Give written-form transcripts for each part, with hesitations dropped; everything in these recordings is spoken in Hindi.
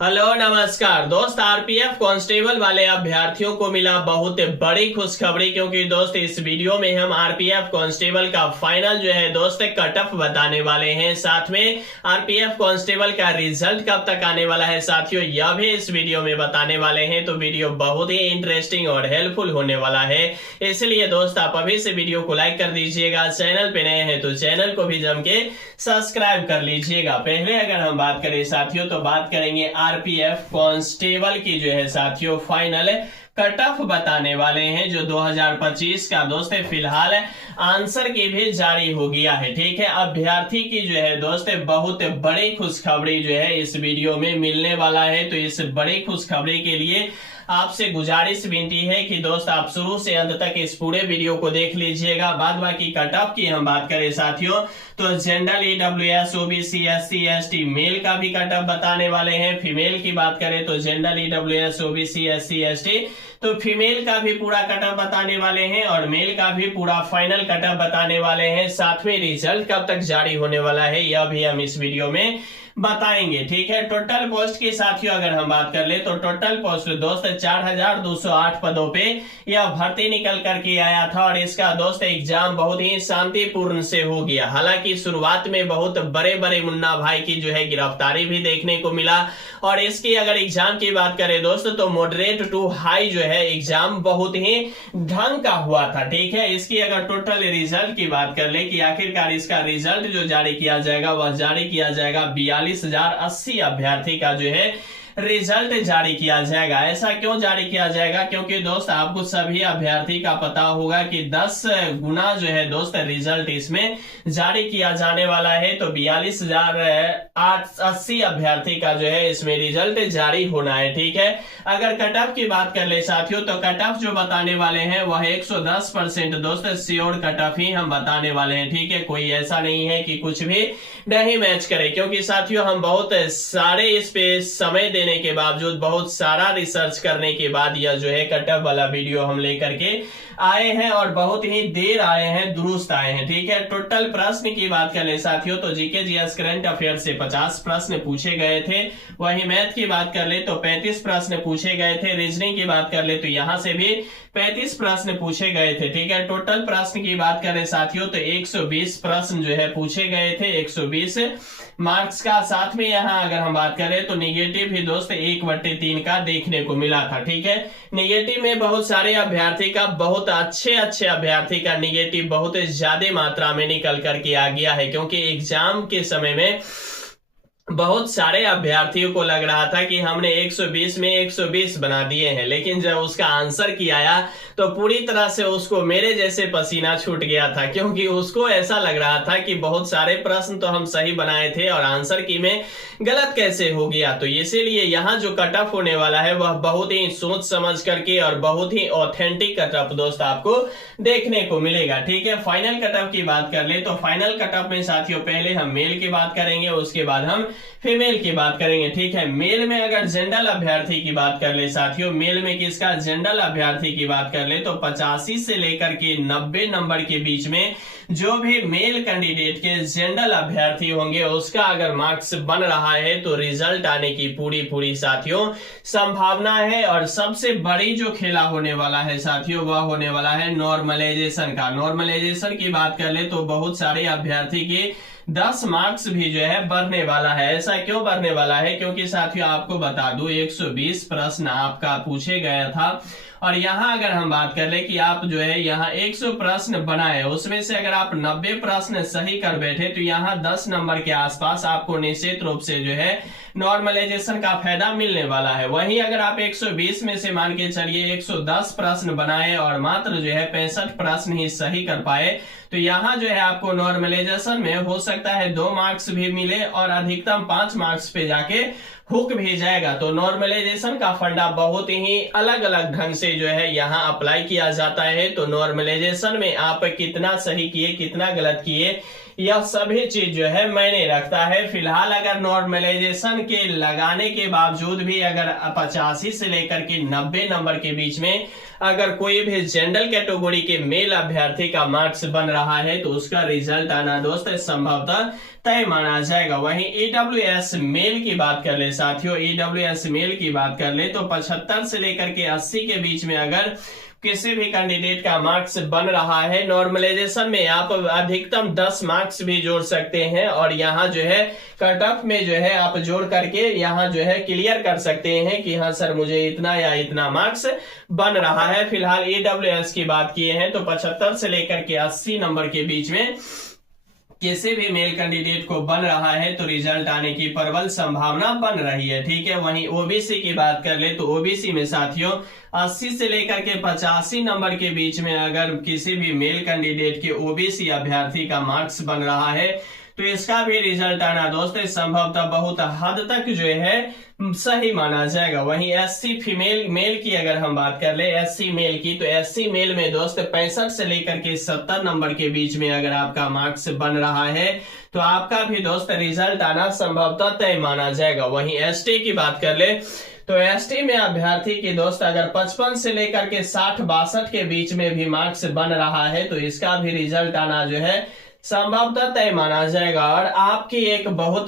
हेलो नमस्कार दोस्त। आरपीएफ कांस्टेबल वाले अभ्यर्थियों को मिला बहुत बड़ी खुशखबरी, क्योंकि दोस्त इस वीडियो में हम आरपीएफ कांस्टेबल का फाइनल जो है दोस्त कट ऑफ बताने वाले हैं। साथ में आरपीएफ कांस्टेबल का रिजल्ट कब तक आने वाला है साथियों, यह भी इस वीडियो में बताने वाले हैं। तो वीडियो बहुत ही इंटरेस्टिंग और हेल्पफुल होने वाला है, इसलिए दोस्त आप अभी से वीडियो को लाइक कर दीजिएगा। चैनल पे नए हैं तो चैनल को भी जम के सब्सक्राइब कर लीजिएगा। पहले अगर हम बात करें साथियों तो बात करेंगे आरपीएफ कांस्टेबल की जो है साथियों फाइनल कट ऑफ बताने वाले हैं, जो 2025 का दोस्त है। फिलहाल आंसर की भी जारी हो गया है, ठीक है। अभ्यर्थी की जो है दोस्त बहुत बड़ी खुशखबरी जो है इस वीडियो में मिलने वाला है। तो इस बड़ी खुशखबरी के लिए आपसे गुजारिश विनती है कि दोस्त आप शुरू से अंत तक इस पूरे वीडियो को देख लीजिएगा। बाद बाकी कट ऑफ की हम बात करें साथियों तो general EWS OBC SC ST male का भी कट ऑफ बताने वाले हैं। फीमेल की बात करें तो general EWS OBC SC ST तो फीमेल का भी पूरा कट ऑफ बताने वाले हैं और मेल का भी पूरा फाइनल कट ऑफ बताने वाले हैं। साथ में रिजल्ट कब तक जारी होने वाला है यह भी हम इस वीडियो में बताएंगे, ठीक है। टोटल पोस्ट की साथियों अगर हम बात कर ले तो टोटल पोस्ट दोस्त 4208 पदों पे यह भर्ती निकल करके आया था और इसका दोस्त एग्जाम बहुत ही शांतिपूर्ण से हो गया। हालांकि शुरुआत में बहुत बड़े बड़े मुन्ना भाई की जो है गिरफ्तारी भी देखने को मिला और इसकी अगर एग्जाम की बात करें दोस्त तो मॉडरेट टू हाई जो है एग्जाम बहुत ही ढंग का हुआ था, ठीक है। इसकी अगर टोटल रिजल्ट की बात कर ले कि आखिरकार इसका रिजल्ट जो जारी किया जाएगा वह जारी किया जाएगा 42,080 अभ्यर्थी का जो है रिजल्ट जारी किया जाएगा। ऐसा क्यों जारी किया जाएगा, क्योंकि दोस्त आपको सभी अभ्यर्थी का पता होगा कि 10 गुना जो है दोस्त रिजल्ट इसमें जारी किया जाने वाला है। तो 42,080 अभ्यर्थी का जो है इसमें रिजल्ट जारी होना है, ठीक है। अगर कट ऑफ की बात कर ले साथियों तो कट ऑफ जो बताने वाले हैं वह 110% दोस्त श्योर कट ऑफ ही हम बताने वाले हैं, ठीक है। कोई ऐसा नहीं है कि कुछ भी नहीं मैच करे, क्योंकि साथियों हम बहुत सारे इस पे समय देने के बावजूद, बहुत सारा रिसर्च करने के बाद यह जो है कट ऑफ वाला वीडियो हम लेकर के आए हैं और बहुत ही देर आए हैं, दुरुस्त आए हैं, ठीक है। टोटल प्रश्न की बात करें साथियों तो जीके जीएस करंट अफेयर से 50 प्रश्न पूछे गए थे। वही मैथ की बात कर ले तो 35 प्रश्न पूछे गए थे। रीजनिंग की बात कर ले तो यहां से भी 35 प्रश्न पूछे गए थे, ठीक है। टोटल प्रश्न की बात करें साथियों तो 120 प्रश्न जो है पूछे गए थे, 120 मार्क्स का। साथ में यहाँ अगर हम बात करें तो निगेटिव भी दोस्त 1/3 का देखने को मिला था, ठीक है। निगेटिव में बहुत सारे अभ्यर्थी का, बहुत अच्छे अभ्यर्थी का निगेटिव बहुत ज्यादा मात्रा में निकल करके आ गया है, क्योंकि एग्जाम के समय में बहुत सारे अभ्यर्थियों को लग रहा था कि हमने 120 में 120 बना दिए हैं, लेकिन जब उसका आंसर की आया तो पूरी तरह से उसको मेरे जैसे पसीना छूट गया था, क्योंकि उसको ऐसा लग रहा था कि बहुत सारे प्रश्न तो हम सही बनाए थे और आंसर की में गलत कैसे हो गया। तो इसीलिए यहाँ जो कट ऑफ होने वाला है वह बहुत ही सोच समझ करके और बहुत ही ऑथेंटिक कट ऑफ दोस्त आपको देखने को मिलेगा, ठीक है। फाइनल कट ऑफ की बात कर ले तो फाइनल कट ऑफ में साथियों पहले हम मेल की बात करेंगे, उसके बाद हम फीमेल की बात करेंगे, ठीक है। मेल में अगर जनरल अभ्यर्थी की बात कर ले साथियों, मेल में किसका, जनरल अभ्यर्थी की बात कर ले तो 85 से लेकर के 90 नंबर के बीच में जो भी मेल कैंडिडेट के जनरल अभ्यर्थी होंगे उसका अगर मार्क्स बन रहा है तो रिजल्ट आने की पूरी साथियों संभावना है। और सबसे बड़ी जो खेला होने वाला है साथियों वह होने वाला है नॉर्मलाइजेशन का। नॉर्मलाइजेशन की बात कर ले तो बहुत सारे अभ्यर्थी के 10 मार्क्स भी जो है बढ़ने वाला है। ऐसा क्यों बढ़ने वाला है, क्योंकि साथियों आपको बता दूं 120 प्रश्न आपका पूछे गया था और यहाँ अगर हम बात कर ले कि आप जो है यहाँ 100 प्रश्न बनाए, उसमें से अगर आप 90 प्रश्न सही कर बैठे तो यहाँ 10 नंबर के आसपास आपको निश्चित रूप से जो है नॉर्मलाइजेशन का फायदा मिलने वाला है। वहीं अगर आप 120 में से मान के चलिए 110 प्रश्न बनाए और मात्र जो है 65 प्रश्न ही सही कर पाए तो यहाँ जो है आपको नॉर्मलाइजेशन में हो सकता है 2 मार्क्स भी मिले और अधिकतम 5 मार्क्स पे जाके हुक भी जाएगा। तो नॉर्मलाइजेशन का फंडा बहुत ही अलग अलग ढंग से जो है यहाँ अप्लाई किया जाता है। तो नॉर्मलाइजेशन में आप कितना सही किए कितना गलत किए यह सभी चीज जो है मायने रखता है। फिलहाल अगर नॉर्मलाइजेशन के लगाने के बावजूद भी अगर 85 से लेकर के 90 नंबर के बीच में अगर कोई भी जनरल कैटेगरी के मेल अभ्यर्थी का मार्क्स बन रहा है तो उसका रिजल्ट आना दोस्त संभवतः तय माना जाएगा। वहीं ईडब्ल्यूएस मेल की बात कर ले साथियों, ईडब्ल्यूएस मेल की बात कर ले तो 75 से लेकर के 80 के बीच में अगर किसी भी कैंडिडेट का मार्क्स बन रहा है, नॉर्मलाइजेशन में आप अधिकतम 10 मार्क्स भी जोड़ सकते हैं और यहाँ जो है कट ऑफ में जो है आप जोड़ करके यहाँ जो है क्लियर कर सकते हैं कि हाँ सर मुझे इतना या इतना मार्क्स बन रहा है। फिलहाल ईडब्ल्यूएस की बात किए हैं तो 75 से लेकर के 80 नंबर के बीच में किसी भी मेल कैंडिडेट को बन रहा है तो रिजल्ट आने की प्रबल संभावना बन रही है। ठीक है, वहीं ओबीसी की बात कर ले तो ओबीसी में साथियों 80 से लेकर के 85 नंबर के बीच में अगर किसी भी मेल कैंडिडेट के ओबीसी अभ्यर्थी का मार्क्स बन रहा है तो इसका भी रिजल्ट आना दोस्त संभवतः बहुत हद तक जो है सही माना जाएगा। वहीं एससी फीमेल मेल की अगर हम बात कर ले एससी मेल की तो एससी मेल में दोस्त 65 से लेकर के 70 नंबर के बीच में अगर आपका मार्क्स बन रहा है तो आपका भी दोस्त रिजल्ट आना संभवतः तय माना जाएगा। वहीं एसटी की बात कर ले तो एसटी में अभ्यर्थी की दोस्त अगर 55 से लेकर के 60-62 के बीच में भी मार्क्स बन रहा है तो इसका भी रिजल्ट आना जो है संभवतः तय माना जाएगा। और आपकी एक बहुत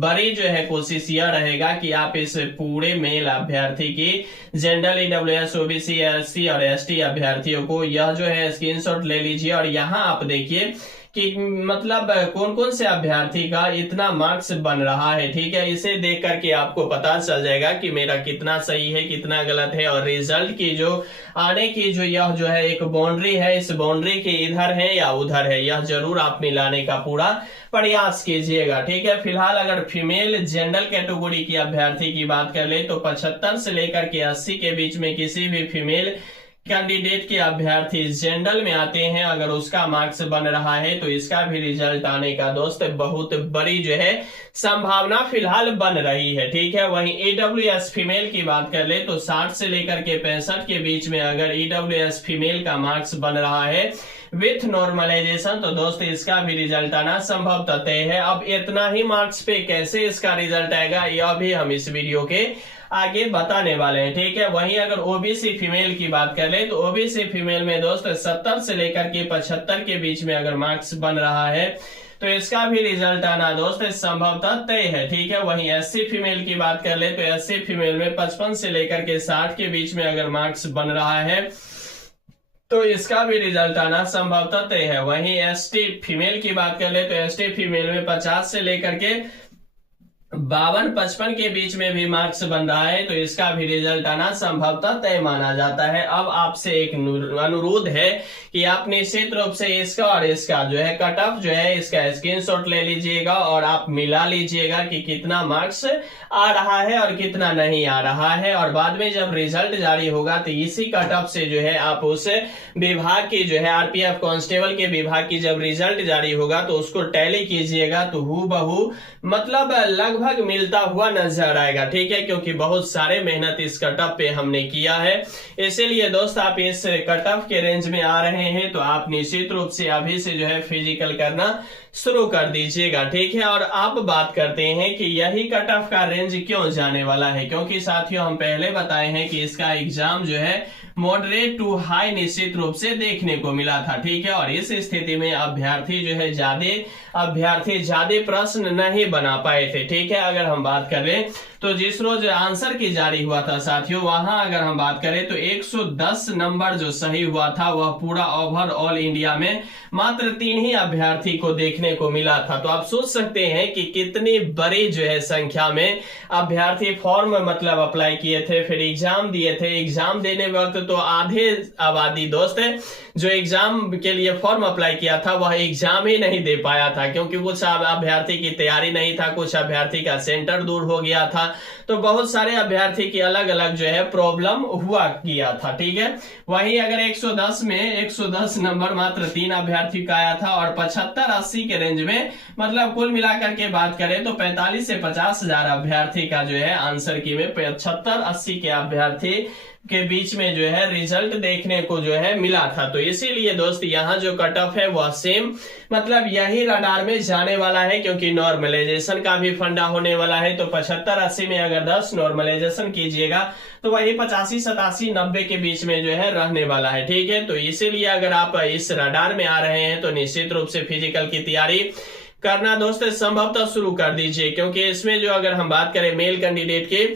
बड़ी जो है कोशिश यह रहेगा कि आप इस पूरे मेल अभ्यर्थी की जनरल ईडब्ल्यूएस ओबीसी एससी और एसटी अभ्यर्थियों को यह जो है स्क्रीनशॉट ले लीजिए और यहाँ आप देखिए कि मतलब कौन कौन से अभ्यर्थी का इतना मार्क्स बन रहा है। ठीक है, इसे देख करके आपको पता चल जाएगा कि मेरा कितना सही है कितना गलत है और रिजल्ट की जो आने की जो यह जो है एक बाउंड्री है, इस बाउंड्री के इधर है या उधर है, यह जरूर आप मिलाने का पूरा प्रयास कीजिएगा। ठीक है, फिलहाल अगर फीमेल जनरल कैटेगरी की अभ्यर्थी की बात कर ले तो 75 से लेकर के 80 के बीच में किसी भी फीमेल कैंडिडेट के अभ्यर्थी जनरल में आते हैं अगर उसका मार्क्स बन रहा है तो इसका भी रिजल्ट आने का दोस्त बहुत बड़ी जो है संभावना फिलहाल बन रही है। ठीक है, वहीं ईडब्ल्यूएस फीमेल की बात कर ले तो 60 से लेकर के 65 के बीच में अगर ईडब्ल्यूएस फीमेल का मार्क्स बन रहा है विथ नॉर्मलाइजेशन तो दोस्त इसका भी रिजल्ट आना संभव तय है। अब इतना ही मार्क्स पे कैसे इसका रिजल्ट आएगा यह भी हम इस वीडियो के आगे बताने वाले हैं। ठीक है, वहीं अगर ओबीसी फीमेल की बात कर ले तो ओबीसी फीमेल में दोस्त 70 से लेकर के 75 के बीच में अगर मार्क्स बन रहा है तो इसका भी रिजल्ट आना दोस्त संभवतः तय है। ठीक है, वहीं एससी फीमेल की बात कर ले तो एससी फीमेल में 55 से लेकर के 60 के बीच में अगर मार्क्स बन रहा है तो इसका भी रिजल्ट आना संभवतः तय है। वहीं एसटी फीमेल की बात कर ले तो एसटी फीमेल में 50 से लेकर के 52-55 के बीच में भी मार्क्स बन रहा है तो इसका भी रिजल्ट आना संभवतः तय माना जाता है। अब आपसे एक अनुरोध है कि आप निश्चित रूप से इसका और इसका जो है कट ऑफ जो है इसका स्क्रीनशॉट ले लीजिएगा और आप मिला लीजिएगा कि कितना मार्क्स आ रहा है और कितना नहीं आ रहा है और बाद में जब रिजल्ट जारी होगा तो इसी कट ऑफ से जो है आप उस विभाग की जो है आरपीएफ कांस्टेबल के विभाग की जब रिजल्ट जारी होगा तो उसको टैली कीजिएगा तो हूबहू मतलब लगभग मिलता हुआ नजर आएगा। ठीक है, क्योंकि बहुत सारे मेहनत इस कट ऑफ पे हमने किया है, इसीलिए दोस्त आप इस कट ऑफ के रेंज में आ रहे हैं तो आप निश्चित रूप से अभी से जो है फिजिकल करना शुरू कर दीजिएगा। ठीक है, और आप बात करते हैं कि यही कट ऑफ का रेंज क्यों जाने वाला है, क्योंकि साथियों हम पहले बताए हैं कि इसका एग्जाम जो है मॉडरेट टू हाई निश्चित रूप से देखने को मिला था। ठीक है, और इस स्थिति में अभ्यर्थी जो है ज्यादा प्रश्न नहीं बना पाए थे। ठीक है, अगर हम बात करें तो जिस रोज आंसर की जारी हुआ था साथियों वहां अगर हम बात करें तो 110 नंबर जो सही हुआ था वह पूरा ओवरऑल इंडिया में मात्र 3 ही अभ्यर्थी को देखने को मिला था। तो आप सोच सकते हैं कि कितनी बड़ी जो है संख्या में अभ्यर्थी फॉर्म मतलब अप्लाई किए थे, फिर एग्जाम दिए थे। एग्जाम देने वक्त तो आधे आबादी दोस्त जो एग्जाम के लिए फॉर्म अप्लाई किया था वह एग्जाम ही नहीं दे पाया था, क्योंकि कुछ अभ्यर्थी की तैयारी नहीं था, कुछ अभ्यर्थी का सेंटर दूर हो गया था, तो बहुत सारे अभ्यर्थी की अलग अलग जो है प्रॉब्लम हुआ किया था। ठीक है, वहीं अगर 110 में 110 नंबर मात्र 3 अभ्यर्थी का आया था और 75-80 के रेंज में मतलब कुल मिलाकर के बात करें तो 45 से 50 हजार अभ्यर्थी का जो है आंसर की में 75-80 के अभ्यर्थी के बीच में जो है रिजल्ट देखने को जो है मिला था। तो इसीलिए दोस्त यहाँ जो कट ऑफ है वह सेम मतलब यही रडार में जाने वाला है, क्योंकि नॉर्मलाइजेशन का भी फंडा होने वाला है। तो 75-80 में अगर 10 नॉर्मलाइजेशन कीजिएगा तो वही 85-87-90 के बीच में जो है रहने वाला है। ठीक है, तो इसीलिए अगर आप इस रडार में आ रहे हैं तो निश्चित रूप से फिजिकल की तैयारी करना दोस्त संभवतः शुरू कर दीजिए, क्योंकि इसमें जो अगर हम बात करें मेल कैंडिडेट की,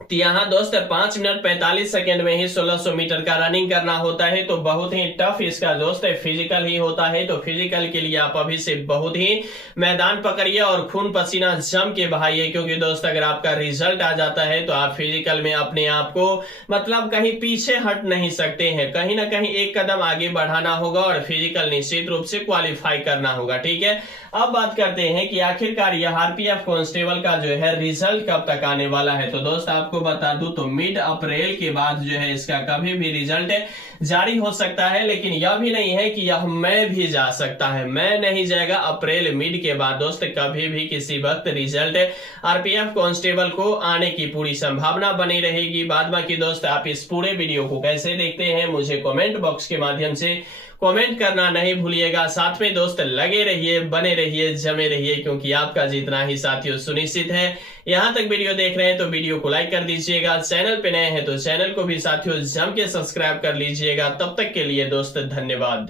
तो यहाँ दोस्त 5 मिनट 45 सेकंड में ही 1600 मीटर का रनिंग करना होता है। तो बहुत ही टफ इसका दोस्त फिजिकल ही होता है। तो फिजिकल के लिए आप अभी से बहुत ही मैदान पकड़िए और खून पसीना जम के बहाइए, क्योंकि दोस्त अगर आपका रिजल्ट आ जाता है तो आप फिजिकल में अपने आप को मतलब कहीं पीछे हट नहीं सकते हैं, कहीं ना कहीं एक कदम आगे बढ़ाना होगा और फिजिकल निश्चित रूप से क्वालिफाई करना होगा। ठीक है, अब बात करते हैं कि आखिरकार यह आरपीएफ कांस्टेबल का जो है रिजल्ट कब तक आने वाला है। तो दोस्त आपको बता दूं तो मिड अप्रैल के बाद जो है इसका कभी भी रिजल्ट जारी हो सकता है, लेकिन यह भी नहीं है कि यह मई भी जा सकता है। मई नहीं जाएगा, अप्रैल मिड के बाद दोस्त कभी भी किसी वक्त रिजल्ट आरपीएफ कांस्टेबल को आने की पूरी संभावना बनी रहेगी। बाद बाकी दोस्त आप इस पूरे वीडियो को कैसे देखते हैं मुझे कमेंट बॉक्स के माध्यम से कमेंट करना नहीं भूलिएगा। साथ में दोस्त लगे रहिए, बने रहिए, जमे रहिए, क्योंकि आपका जीतना ही साथियों सुनिश्चित है। यहां तक वीडियो देख रहे हैं तो वीडियो को लाइक कर दीजिएगा, चैनल पे नए हैं तो चैनल को भी साथियों जम के सब्सक्राइब कर लीजिएगा। तब तक के लिए दोस्त धन्यवाद।